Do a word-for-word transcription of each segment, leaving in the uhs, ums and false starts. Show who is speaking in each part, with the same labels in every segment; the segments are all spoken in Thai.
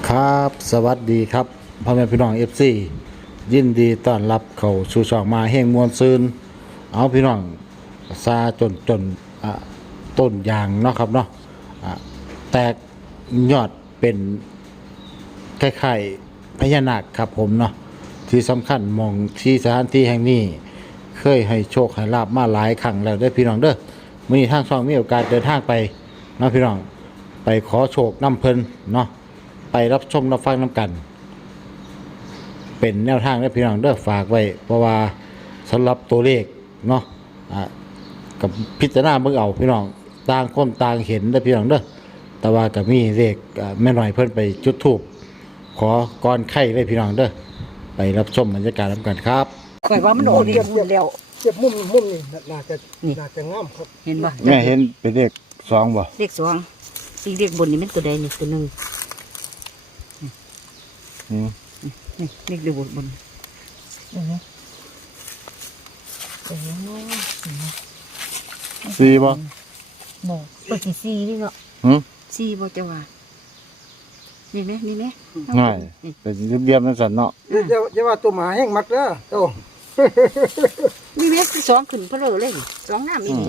Speaker 1: ครับสวัสดีครับพ่อแม่พี่น้องเอฟซียินดีต้อนรับเข้าสู่ช่องมาแห่งมวลซืนเอาพี่น้องซาจนจนอ่ะต้นยางเนาะครับเนาะอ่ะแตกยอดเป็นคล้ายๆพญานาคครับผมเนาะที่สำคัญมองที่สถานที่แห่งนี้เคยให้โชคให้ลาบมาหลายครั้งแล้วได้อพี่น้องเด้อมื้อนี้ทางช่องมีโอกาสเดินทางไปเนาะพี่น้องไปขอโชคน้ำเพิ่นเนาะไปรับชมรับฟังน้ำกัน เป็นแนวทางได้พี่น้องเด้อฝากไว้เพราะว่าสำหรับตัวเลขเนาะอ่ะกับพิจารณาเบิ่งเอาพี่น้องต่างคนต่างเห็นได้พี่น้องเด้อแต่ว่าก็มีเลขอ่ะแม่น้อยเพิ่นไปจุดธูปขอก่อนไข่ได้พี่น้องเด้อไปรับชมบรรยากาศน้ำกันครับ
Speaker 2: ข่อยว่ามันโอเลี้ยงหมดแล้ว
Speaker 3: เจ็บมุมมุมนี่น่าจะ
Speaker 2: นี่
Speaker 3: น่าจะงามครับ
Speaker 2: เห็นบ่
Speaker 1: แม่เห็นเป็นเลขสองบ่
Speaker 2: เลขสองอีกเลขบนนี่มันตัวใดนี่ตัวหนึ่ง
Speaker 1: อืม
Speaker 2: นี่เลขเดียวบนบน
Speaker 1: สี่บ่
Speaker 2: บ่เปิดสี่นี่เนาะ
Speaker 1: หืม
Speaker 2: สี่บ่จะว่านี่ไหมนี่ไหม
Speaker 1: ง่ายเป็นเรียบๆนั่นสั่นเนาะ
Speaker 3: อย่าอย่าว่าตัวหมาแห้งมักเด้อโต
Speaker 2: นี่ไหมสองขึ้นเพลอเลยนี่สองน้ำอี
Speaker 1: อื
Speaker 2: นี่
Speaker 1: ม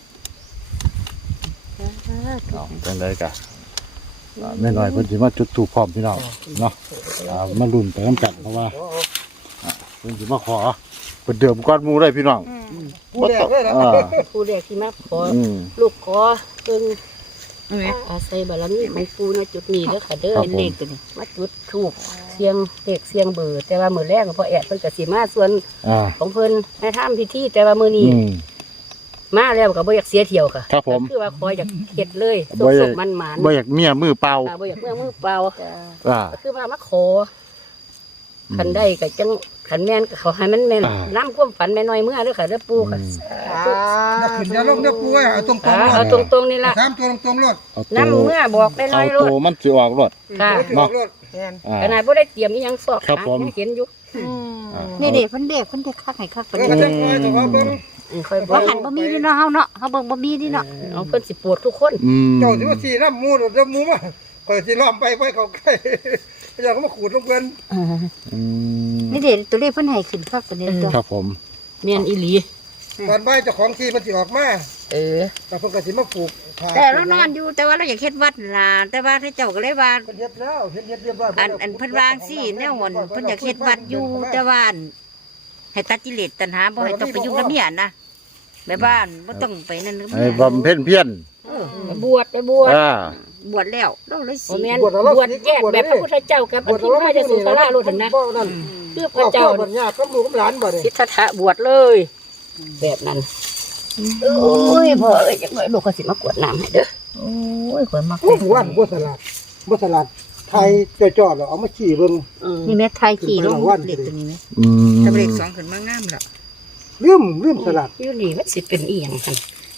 Speaker 1: เอาจังไดกะอ่าแม่น้อยเพิ่นสิมาจุดธูปพร้อมพี่น้องเนาะอ่ามาลุ้นไปนํกันเพราะว่า เพิ่นสิมาขอเพิ่นเดิมก้อนหมูได้พี่น้อง
Speaker 3: ผู้แดกเลยนะ
Speaker 1: อ่า
Speaker 2: ผู้แรกที่มาขอ
Speaker 1: อืม
Speaker 2: ลูกขอเพิ่งอาศัยบารมีของปูนะจุดนี้เด้อค่ะเด้อ
Speaker 1: ครับ
Speaker 2: เป็นเลขตัวนี้มาจุดทูบเสียงเลขเสียงเบอร์แต่ว่ามื้อแรกพอแอดเพิ่นก็สิมาส่วน
Speaker 1: อ่า
Speaker 2: ของเพิ่นให้ทำพิธีแต่ว่ามื้อนี้
Speaker 1: อืม
Speaker 2: มาแล้วก็บ่อยากเสียเที่ยวค่ะ
Speaker 1: ครับผม
Speaker 2: ก็คือว่าขออยากเฮ็ดเลย
Speaker 1: บ่อยาก
Speaker 2: สุกๆมันหมาน
Speaker 1: บ่อยากเมียมือเปล่า
Speaker 2: ค่ะบ่อยากเมื่อมือเปล่า
Speaker 1: อ่า
Speaker 2: ก็คือว่ามาขอคันได้ก็จังคันแม่นก็เขาให้มันแม่น
Speaker 1: อ่า
Speaker 2: นำความฝันแม่น้อยเมื่อเด้อค่ะเด้อปู่ค่ะ
Speaker 3: อย่าขึ้นอย่าลงเด้อปูเอ้ยเอาตรงๆ
Speaker 2: อ่า
Speaker 3: โล
Speaker 2: เอา
Speaker 3: ด
Speaker 2: ตรงๆนี่ล่ะ
Speaker 3: สามตัวตรงๆโลด
Speaker 1: เอา
Speaker 2: นำ
Speaker 1: ตัว
Speaker 2: เมื่อบอกแม่น้
Speaker 1: เอา
Speaker 2: อยโล
Speaker 1: ตั
Speaker 2: ด
Speaker 1: วมันสิออกรถ
Speaker 2: ค่ะ
Speaker 3: เอาที่ออกโลดแทน
Speaker 1: อ่า
Speaker 2: ขนาดบ่ได้เตรียมอีหยังซอก
Speaker 1: ครับผม
Speaker 2: ยังเห็นอยู่
Speaker 1: อ่า
Speaker 4: นี่เด็กเพิ่นเด็กเพิ่นเด็กคักให้คัก
Speaker 3: เอ
Speaker 4: เพิ่น
Speaker 3: อ
Speaker 4: เด็
Speaker 3: ก็
Speaker 4: ก
Speaker 3: จะคอยแต่ว่าเบิ่ง
Speaker 2: อืมค่อยบอ
Speaker 4: ว่าก หันบ่มีนี่เนาะเฮาเนาะเฮาเบิ่งบ่มีนี่เนาะ
Speaker 2: เอาเพิ่นสิปวดทุกคน
Speaker 1: อืม
Speaker 3: เจ้าสิว่าสีน้ำมูดเดี๋ยวมูมาคอยสิล้อมไปไว้เขาใกล้อยากมาขูดลงเพิ่น
Speaker 1: อืม
Speaker 4: นี่เด็กตัวเลขเพิ่นให้ขึ้นคักตัวนี้ตัว
Speaker 1: ครับผม
Speaker 2: แม่นอีหลี
Speaker 3: ตอนบ่ายเจ้าของที่มันสิออกมา
Speaker 2: เออ
Speaker 3: แต่เพิ่นก็สิมาปลูกผัก
Speaker 4: แต่เรานอนอยู่แต่ว่าเราอยากเฮ็ดวัดล่ะแต่ว่าถ้าเจ้าก็เลยว่า
Speaker 3: เพิ่นเฮ็ดแล้วเฮ็ดเฮ็ดเรียบร้อย
Speaker 4: อันอันเพิ่นวางสิแนววนเพิ่นอยากเฮ็ดวัดอยู่แต่ว่าอันให้ตัดกิเลสตัณหาบ่ให้ต้องไปยุ่งกับเมียนะแม่บ้านบ่ต้องไปนั่นกับ
Speaker 1: ไอ้
Speaker 4: เมีย
Speaker 1: บำเพ็ญเพียร
Speaker 4: เออ
Speaker 2: ไปบวชไปบวช
Speaker 1: อ่า
Speaker 4: บวชแล้วเราเลย
Speaker 2: โอ้
Speaker 4: สิ
Speaker 2: แม่นบวชแยกแบบพระพุทธเจ้ากับอธิมาจะสุสาราโลดนะ
Speaker 3: บ่นั่น
Speaker 2: คือพ
Speaker 3: พ่อ
Speaker 2: ระ
Speaker 3: เจ้า
Speaker 2: เจ้า
Speaker 3: บัดญาติกับลูกกับหลานบ่ได้
Speaker 2: สิทธัตถะบวชเลย แบบนั้นโอ้ยพ่อเอ้ยจังได๋ลูกก็สิมากวดน้ำให้เด้อ
Speaker 4: โอ้ยข่อยมัก
Speaker 3: โอ้หวานบ่สลัดบ่สลัดไทยจ่อๆแล้วเอามาขี้เบิ่ง
Speaker 2: อืม
Speaker 4: นี่แม่ไทยขี่ลงเด็กตัวนี้ไหม
Speaker 1: อืม
Speaker 4: ถ้าเลขสองขึ้นมางามล่ะ
Speaker 3: ลืมลืมสลัด
Speaker 2: อยู่นี่มันสิเป็นอีหยังคั่น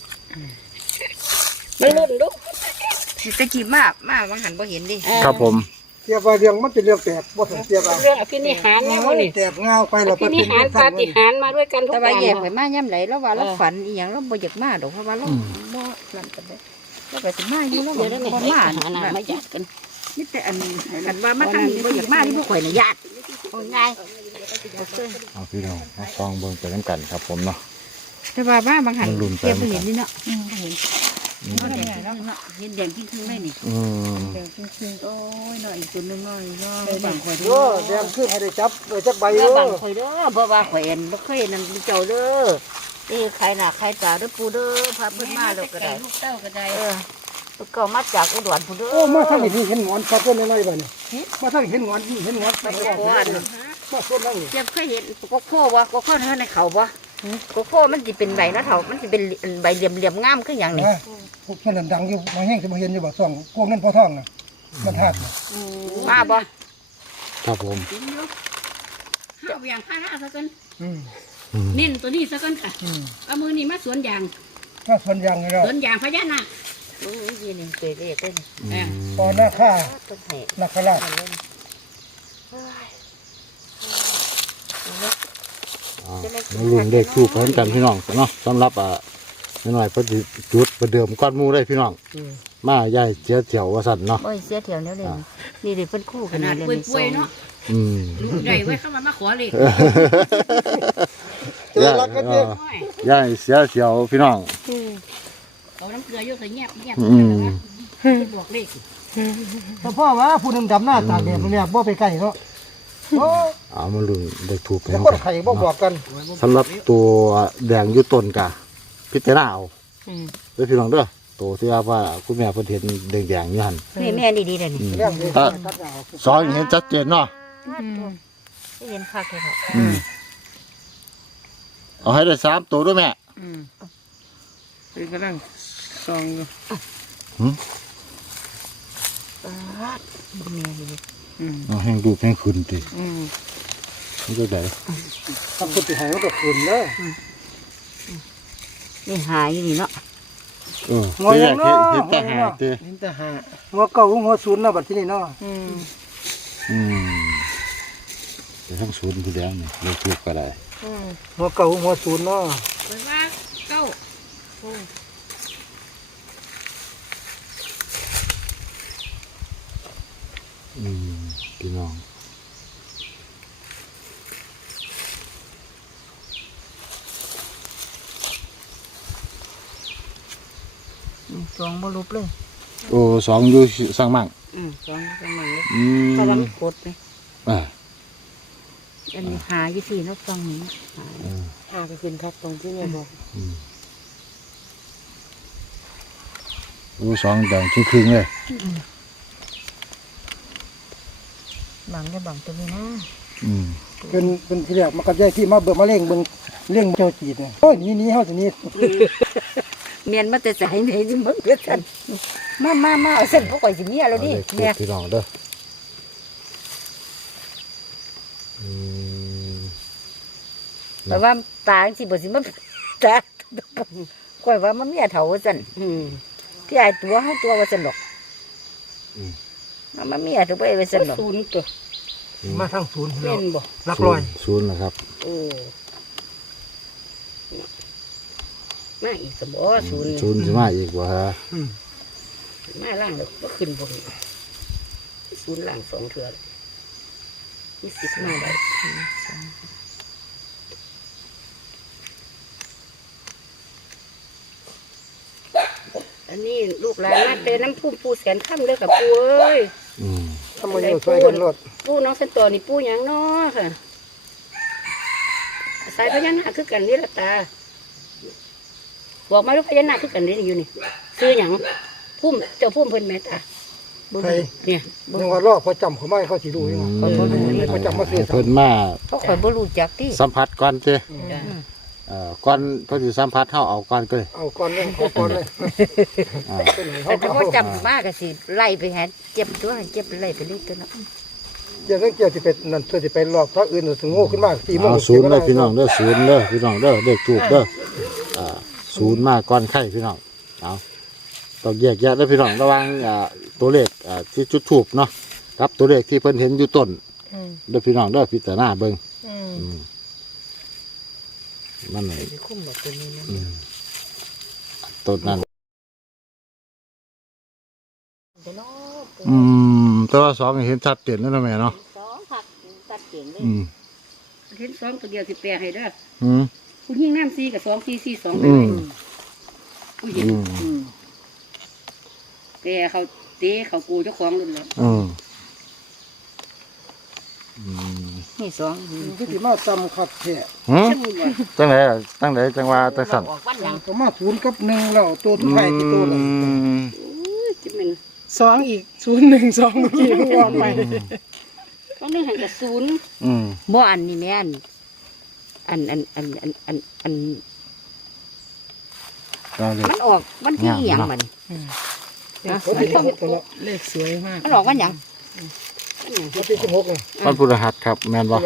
Speaker 2: มันลุ่นดุ
Speaker 4: สิตะกี้มามาบางหันบ่เห็นดิ
Speaker 1: ครับผม
Speaker 3: เทียบว่าเรื่องมันเป็นเรื่องแปลกบ่สังเกตว่า
Speaker 2: เรื่องอภินิหารแม่บ่นี่
Speaker 3: แตกเงาไปแล้ว
Speaker 2: อภินิหารปาฏิหาริย์มาด้วยกันทุก
Speaker 4: แต่
Speaker 2: อ
Speaker 4: ว่า
Speaker 2: ย่าง
Speaker 4: แยกไปมาย่ำไหลแล้วว่าเราฝันอีหยังเราบ่อยากมาดอกเพราะว่าเราบ่นั่นปานใดเราก็สิมาอยู่แล้ว
Speaker 2: เดี๋ยวได้ไหม
Speaker 4: บ่
Speaker 2: หา
Speaker 4: มา
Speaker 2: หน้ามาญาติกัน
Speaker 4: นี่แต่อันอันว่ามาทางนี้บ่อยากมาที่พวกข่อยน่ะญาติโอ้ยง่าย
Speaker 1: เอาพี่น้องมาฟังเบิ่งไปนํกันครับผมเนาะ
Speaker 4: แต่ว่ามาบางหัน
Speaker 1: มันลุ้นไป
Speaker 4: เทียบบ่เห็นนี่เนาะอืมบ่เห็นบ่ได้เนาะเห็นแดงจริงๆเลยนี่
Speaker 1: อืม
Speaker 4: แดงจริงๆโอ้ยน้อยอีกตัวนึงน้อยเนาะบางข่อย
Speaker 3: โอ้แดงขึ้นให้ได้จับได้จักใบ
Speaker 4: เอ
Speaker 3: เด้
Speaker 4: อ
Speaker 3: อบ
Speaker 4: างข่อยเด้อเพราะว่าข่อยเอ็นบ่เคยนั่นเจ้าเด้อเอ้ใครหน้าใครตาเด้อปู่เด้อพาเพิ่นมาแล้วก็ได้
Speaker 2: ลูกเต้าก็ได้
Speaker 4: เออลูกเก่ามาจากอุดรพุ่นเด้อ
Speaker 3: โอ้มาทางนี้เห็นงอนชัดเจนน้อยๆบัดนี้มาทางเห็นงอนเห็นงอนไป
Speaker 4: โอ้อัน
Speaker 3: มาส่วนนั้นนี่
Speaker 4: เจ็บเคยเห็นโกโก้วะโกโก้เท่าในเขาบ่โกโก้มันสิเป็นใบนะเฒ่ามันสิเป็นใบเหลี่ยมๆงามคือหยังนี่
Speaker 3: นะพวกนั้นดังอยู่มาแห้งสิบ่เห็นอยู่บ่ซ่องพวกนั้นพอท้องน่ะมันทาดน่ะ
Speaker 4: มาบ่
Speaker 1: ครับผม
Speaker 2: ข้าวอย่างผ้าหน้าซะก่อน
Speaker 3: อืม
Speaker 2: เน้นตัวนี้ซะก่อนค่ะ
Speaker 3: อืม
Speaker 2: เอามือนี่มาสวนยาง
Speaker 3: ก็ส่วนยางนี่แล้ว
Speaker 2: สวนยางพญานาค
Speaker 4: โอ้ยยีนี่เตยเรียกได้นี่
Speaker 1: อืม
Speaker 3: ตอนหน้าค่า
Speaker 4: ต้องให้
Speaker 3: นักขราช
Speaker 1: อ่ามาลุ้นเลขทูปพร้อมกันพี่น้องเนาะสำหรับอ่านิดหน่อยเพิ่นสิจุดประเดิมก้อนหมูได้พี่น้องมาย่ายเจียวเจียวว่าสั่นเนาะ
Speaker 4: โอ้ยเสียเถียวแล้วเลยนี่เดี๋ยวเพิ่นคู่
Speaker 2: ข
Speaker 4: กัน
Speaker 2: นาด
Speaker 4: เลย
Speaker 2: ป่วยๆเนาะ
Speaker 1: อืม
Speaker 2: ลูกใหญ่ไว้เข้ามามาขอเลย
Speaker 3: เจอรักกันเจอ
Speaker 1: ย่ายเสียเจียวพี่น้อง
Speaker 2: เอาน้ำเกลือเยอะใส่เงียบเงียบ
Speaker 1: อืม
Speaker 2: บอกเลข
Speaker 3: แต่พ่อว่าผู้หนึงดำหน้าตากแดดเนี่ยบ่ไปใกล้เนาะโอ้
Speaker 1: เอามาลุ้นเด็กถูกไป
Speaker 3: แต่
Speaker 1: นำ
Speaker 3: คน
Speaker 1: กัน
Speaker 3: ไข่บ่บอกกัน
Speaker 1: สำหรับตัวแดงอยู่ต้นกะพิจารณาเอาเด้อพี่น้องเด้อตัวที่ว่าคุณแม่เพิ่นเห็นแดงๆอยู่หั่น
Speaker 4: นี่แม่นี่ดีเลยนี่
Speaker 1: อืม
Speaker 3: เรื่องนี้
Speaker 1: ถ้า
Speaker 3: ตัดเอา
Speaker 1: สองเห็นชัดเจนเนาะ
Speaker 4: เห็นคักเลยค่ะ
Speaker 1: อืมเอาให้ได้สามตัวด้วยแม่
Speaker 5: เป็นกำลังซองอยู่
Speaker 4: แม่นี่
Speaker 5: อืม
Speaker 1: เอาแห้งดูแห้งขึ้นติ
Speaker 5: อืม
Speaker 1: มันจะได้
Speaker 3: ทำคนสิให้มันก็คืนเด้อ
Speaker 4: นี่หายอยู่นี่เนาะ
Speaker 1: เออที่แรกเห็นเห็นแต่หาติ
Speaker 5: เห็นแต่หา
Speaker 3: หัวเก่าหัวศูนย์เนาะบัดที่นี่เนาะ
Speaker 5: อืม
Speaker 1: อืมเดี๋ยวทั้งศูนย์ผู้แล้วนี่เลขถูกก็ได้
Speaker 5: อืม
Speaker 3: หัวเก่าหัวศูนย์เนาะ
Speaker 2: ไปว่าเก้า
Speaker 1: อืมพี่น้อง
Speaker 4: สองบ่ลุบเลย
Speaker 1: โอ้สองอยู่สร้างมั่ง
Speaker 4: อืมสองจังหวะเลย
Speaker 1: อืม
Speaker 4: กำลังกดเลย
Speaker 1: อ่า
Speaker 4: อันนี้หาอยู่สี่เนาะฟังนี้หา
Speaker 5: หาก็ขึ้นครับตรงที่แม่บอก
Speaker 1: อืมโอ้สองแดงครึ่งๆเลย
Speaker 4: บังได้บังตัวนี้นะ
Speaker 1: อืม
Speaker 3: เป็นเป็นที่แรกมันก็ได้ที่มาเบิ่งมาเล่งเบิ่งเล่งเจ้าจีดเนี่ยโอ้ยหนี่นี่เฮาสิหนี่
Speaker 4: เมียนมาแต่ใส่ไหนจิมึงเด้อท่านมามามาเอาเส้นเขาก่อยสิเมียแล้วดิ
Speaker 1: เอาเลขถู
Speaker 4: แม่
Speaker 1: กพี่น้องเด้ออืม
Speaker 4: แต่ว่าตาจังสิบ่สิมาตาก่อยว่ามันเมียเฒ่าว่าซั่น
Speaker 2: อืม
Speaker 4: พี่ไอ้ตัวเฮาตัวว่าซั่นดอกมันมาเมียตัวไปว่าซั่นดอก
Speaker 2: ศูนย์ตัว
Speaker 3: มาทางศูนย์แล้
Speaker 2: เล่
Speaker 3: วน
Speaker 2: บ่
Speaker 3: หลักร้อย
Speaker 1: ศูนย์นะครับ
Speaker 2: โอ้มาอีกสมอศูนย์
Speaker 1: ศูนย์สิมาอีกว่าฮะ
Speaker 2: มาล่างเลยก็ขึ้นบนศูนย์ล่างสองเถื่อมีสิบมาได้อันนี้ลูกหลานมาเตน้ำพุ่มปูแสนค่ำเด้อกับปูเอ้ย
Speaker 1: อืม
Speaker 3: ทำไมอยู่ช่วยกันรถ
Speaker 2: ปูน้องเส้นตัวนี่ปูหยังน้อค่ะสายพญานาคคือกันนี่ละตาบอกมาลูกพญานาคคือกันนี่อยู่นี่ซื้อหยังพุ่มเจ้าพุ่มเพิ่นแม่ตา
Speaker 3: ใคร
Speaker 2: เนี่ย
Speaker 3: ยังว่ารอพอจำเขาไม่เขาสิรู้อยู่ว่าเขาบ่รู้นี่พอจำมาซื้อ
Speaker 1: เพิ่นมา
Speaker 4: เขาข่อยบ่รู้จักติ
Speaker 1: สัมผัสก่อนเจ้
Speaker 2: จ้ะ
Speaker 1: เอ่อก่อนเพิ่นสิสัมผัสเฮาเอาก่อนก็เลย
Speaker 3: เอาก่อนเลยเอาก่อนเลย
Speaker 1: อ่า
Speaker 3: เป็นไหน
Speaker 4: แต่
Speaker 3: เขา
Speaker 4: ถ้า
Speaker 3: ก็
Speaker 4: บ่
Speaker 3: เอา
Speaker 4: จำมากก็สิไล่ไปหาเจ็บตัวเจ็บไล่ไปเลยตัวเนาะ
Speaker 3: เดี๋ยวต้องเกี่ยวสิไปนั่นเพื่อสิไปหลอกพระอื่นถึงโง่ขึ้นมากสี่โมง
Speaker 1: เอาศูนย์เด้อพี่น้องเด้อศูนย์เด้อพี่น้องเด้อเลขถูกเด้ออ่าศูนย์มาก่อนไข่พี่น้องเอาต้องแยกแยะเด้อพี่น้องระหว่างอ่าตัวเลขอ่าที่จุดทูปเนาะกับตัวเลขที่เพิ่นเห็นอยู่ต้นเด้อพี่น้องเด้อพิจารณาเบิ่งอืมมันไหน
Speaker 5: คุ้มแบบตัวนี้นะ
Speaker 1: อืมต้นนั้นอืมแต่ว่าสองเห็นชัดเจนแล้วนะแม่เนาะ
Speaker 4: สองผักตัดเก่งเลย
Speaker 1: อืม
Speaker 2: เห็นสองตัวเดียวสิแปลให้เด้อ
Speaker 1: อืม
Speaker 2: ผู้หญิงน้ำซีกับสองซีซีสองไป
Speaker 1: อื
Speaker 2: เล
Speaker 1: ม
Speaker 2: ยผู้หญิง
Speaker 1: อืม
Speaker 2: อืมแต่เขาเต้เขากูเจ้าของรุ่นแล้ว
Speaker 1: อืมอืม
Speaker 4: นี่สอง
Speaker 3: ที่สิมาจำขัดแท้
Speaker 1: หืม
Speaker 2: ซึ่งว่า
Speaker 1: จังไหนอะจังไหนจังว่าจังสั่น
Speaker 4: ออกวันหยัง
Speaker 3: ก็มาศูนย์กับหนึ่งแล้วตัวทุกไข่ที่ตัวเลย
Speaker 1: อืม
Speaker 2: อุ้ยจิเป็น
Speaker 5: สองอีกศูนย์หนึ่งสองเมื่อกี้วางไป
Speaker 2: ต้องนึกหันกับศูนย์
Speaker 1: อืม
Speaker 4: บ่อันนี่แม่นอันอันอันอันอันอัน
Speaker 1: เอาเลย
Speaker 4: มันออกวันที่หยังมัน
Speaker 3: เขาที่สิบหกแล้ว
Speaker 5: เลขสวยมาก
Speaker 4: มันออกวันหยัง
Speaker 3: เขาที่สิบหกเลย
Speaker 1: วันพฤหัสครับแม่นบ่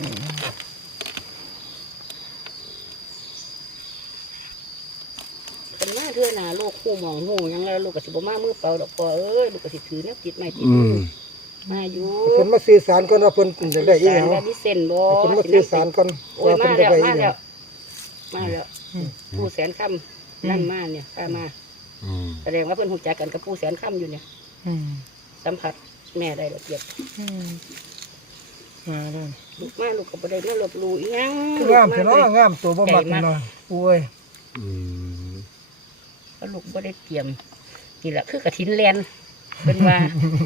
Speaker 2: เป็นมาเทื่อหนาโลกคู่หมองหูหยังแล้วลูกกระสิบมามือเปล่าดอกปอเอ้ยลูกกระสิถือเนี่ยติดไม่ติด
Speaker 1: อื
Speaker 2: มื
Speaker 1: ม
Speaker 2: อมาอยู่
Speaker 3: เพิ่นมาสื่อสารก่อนว่าเพิ่นจะได้อีห
Speaker 2: สา
Speaker 3: ยั
Speaker 2: รง แล้วมีเส้นบ่
Speaker 3: เพิ่นมาสื่อสารก่อน
Speaker 2: โอ้ย
Speaker 3: ว่าเพิ่
Speaker 2: มาน
Speaker 3: จะ
Speaker 2: แล้ว
Speaker 3: ได้อี
Speaker 2: มา
Speaker 3: หยั
Speaker 2: แล้ว
Speaker 3: ง
Speaker 2: มาแล้วผู้แสนคนั่นมาเนี่ยพามา
Speaker 1: อืม
Speaker 2: แสดงว่าเพิ่นหูจักกันกับปู่แสนค่ำอยู่เนี่ย
Speaker 5: อืม
Speaker 2: สัมผัสแม่ได้ละเอียด
Speaker 5: อืมมาแล้ว
Speaker 2: ลูกมาลูกก็บ่ได้มาลบหลู่อีหยัง
Speaker 3: คืองามเถอะเนาะงามตัวบ่มักนี่เนาะป่วย
Speaker 1: อืม
Speaker 2: แล้วลูกบ่ได้เตรียมนี่แหละคือกระถินแลนเป็นว่า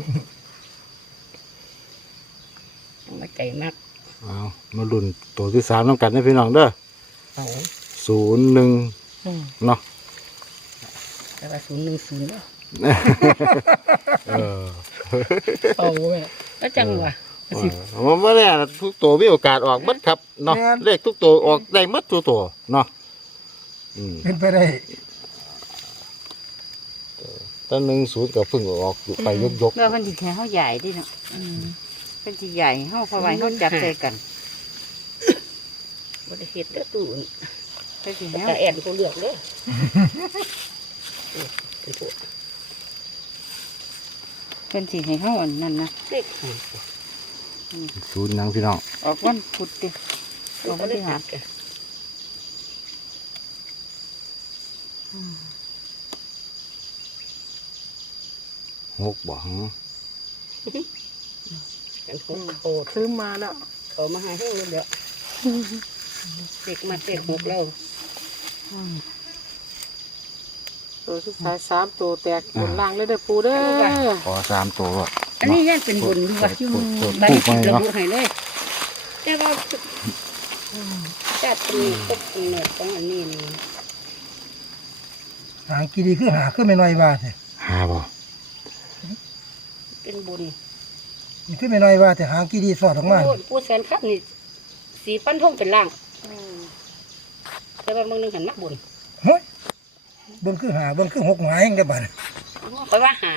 Speaker 2: ต้องมาใจมาก
Speaker 1: เอามาลุ้นตัวที่สามน้ำกันนะพี่น้องเด้อ
Speaker 2: เอา
Speaker 1: ศูนย์หนึ่ง
Speaker 5: อืม
Speaker 1: เนาะ
Speaker 2: แต่ว่าศูนย์หนึ่งศูนย์เนาะ
Speaker 1: เออ
Speaker 5: เอาแม่
Speaker 2: แล้วจังหวะ
Speaker 1: มันไม่แน่นะทุกตัวมีโอกาสออกหมัดครับเนาะเลขทุกตัวออกได้หมัดตัวตัวเนาะอืม
Speaker 3: เป็นไปได้
Speaker 1: ตั้งหนึ่งศูนย์ก็เพิ่งออกอยู่ไปยกยก
Speaker 4: เมื่อมันสิแท้เฮาใหญ่ดิเนาะอืมเป็นสิใหญ่เฮาเพราะว่าเฮาจับใส่กัน
Speaker 2: บ่ได้เฮ็ดเด้อตู่
Speaker 4: เป็นสิ
Speaker 2: แต่
Speaker 4: แนว
Speaker 2: ตาแอนเขาเลือกเด้อเป็นตัว
Speaker 4: เป็นสิให้เฮาอันนั้นนะ
Speaker 2: เลขห้า
Speaker 1: ศูนย์หยังพี่น้อง
Speaker 4: ออกวันพุธดิออก
Speaker 2: เขา
Speaker 4: วัน
Speaker 2: เล
Speaker 4: พฤ
Speaker 2: ข
Speaker 4: หั
Speaker 2: หั
Speaker 4: ส
Speaker 2: กกัน
Speaker 1: หกบ่ฮะ
Speaker 2: กันหกโคตร
Speaker 5: ซื้อมาแล้ว
Speaker 2: เขามาหาให้เงินเดี๋ยวเด็กมาเด็กหกแล้ว
Speaker 5: ตัวสุดท้ายสามตัวแตกบนล่างเลยเด้อปูเด้อ
Speaker 1: ขอสามตัวอะ
Speaker 2: อันนี้ยังเป็นบุญอยู่ว่ะ
Speaker 1: เปิดเปิด
Speaker 2: ใบ
Speaker 1: เปิด
Speaker 2: ติด
Speaker 1: เปิด
Speaker 2: ระ
Speaker 1: เนาะ
Speaker 2: บุให้เลยแต่ว่าจัดเป็นตกเนิดของอันนี้นี่
Speaker 3: หางกีดีคือหาคือไม่น้อยว่าแท้
Speaker 1: หาบ่
Speaker 2: เป็นบุญ
Speaker 3: นี่คือไม่น้อยว่าแต่หางกีดีสอดออกมา
Speaker 2: โอ้ยปูแสนครับนี่สีปั้นทงเป็นล่างแต่ว่าบางนึงหันมาบุญ
Speaker 3: เฮ้ยเบิ่งคือหาเบิ่งคือหกหมายจังได้บัด
Speaker 2: คอยว่าหา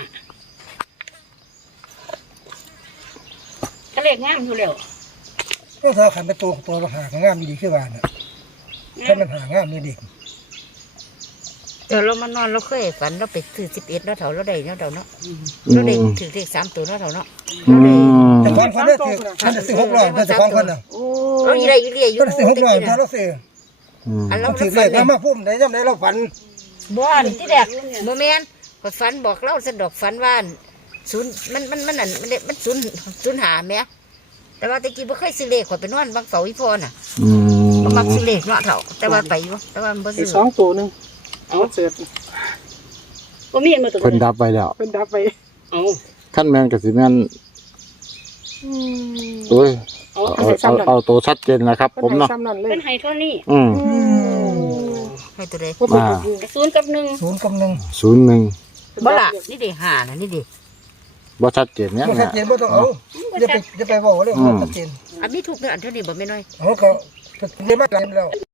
Speaker 2: ก็เลขงามอยู่แล้ว
Speaker 3: ก็ถ้าขันเป็นตัวตัวหางงามดีคือว่าน่ะถ้ามันหางามนี่เด็ก
Speaker 4: เดี๋ยวเรามานอนเราเคยฝันเราไปถือสิบเอ็ดเนาะเถาเราได้เนาะเถาเนาะเราได้ถือเลขสามตัวเนาะเถาเนาะ
Speaker 1: อืม
Speaker 3: แต่ของคนได้ถือมันจะซื้อหกร้อยมันจะของคนน่ะ
Speaker 5: โอ้
Speaker 4: เราอยู่ได้อยู่เรียอยู่
Speaker 3: มันซื้อหกร้อยถ้าเราซื้อ
Speaker 1: อืม
Speaker 4: อันเรา
Speaker 3: เราถือเล
Speaker 4: ฝั
Speaker 3: ข
Speaker 4: น
Speaker 3: แล้วมาพุ่มได้ย่ำได้เราฝัน
Speaker 4: บ้านที่แรกโมเมนต์พอฝันบอกเล่าสะดอกฝันว่าศูนย์มันมันมันนั่นมันมันศูนย์ศูนย์หาแม่แต่ว่าตะกี้บ่เคยซื้อเลขข่อยไปนอนบางเฝ้าอีพอน่ะ
Speaker 1: อืม
Speaker 4: บ่มักซื้อเลขเนาะเถาแต่ว่าไปอยู่แต่ว่ามันบ่
Speaker 5: อี
Speaker 4: ซื้
Speaker 5: ก
Speaker 4: อ
Speaker 5: สองตัวหนึ่งเอาเสือ
Speaker 2: ก็มีมาตัว
Speaker 1: เพิ่นดับไปแล้ว
Speaker 5: เป็นดับไป
Speaker 2: เอา
Speaker 1: ขั้นแมนกับสิแมน
Speaker 5: อืม
Speaker 1: โอ้ย
Speaker 2: เอา
Speaker 1: เอาเอาเอาตัวชัดเจนนะครับ
Speaker 5: เป็น
Speaker 1: ผม
Speaker 5: ไห้
Speaker 1: เนาะ
Speaker 5: ซ้ำนั่นเลย
Speaker 2: เป็นไฮเท่านี้
Speaker 1: อืม
Speaker 4: ให้ตัวใด
Speaker 5: ว่าเป็นปู
Speaker 2: ศูนย์กับหนึ่ง
Speaker 3: ศูนย์กับหนึ่ง
Speaker 1: ศูนย์หนึ่ง
Speaker 4: บ่ล่ะนี่เด้หาน่ะนี่เด้
Speaker 1: บ่ชัดเจนเนี่ย
Speaker 3: บ่ชัดเจนบ่ต้องเอาอย่าไปอย่าไปบอกว่าเรื่องความชัดเจน
Speaker 4: อันนี้ถูกเด้ออันเท่านี้บ่แม่น้อย
Speaker 3: เอาเขาจะได้มาหลายแล้ว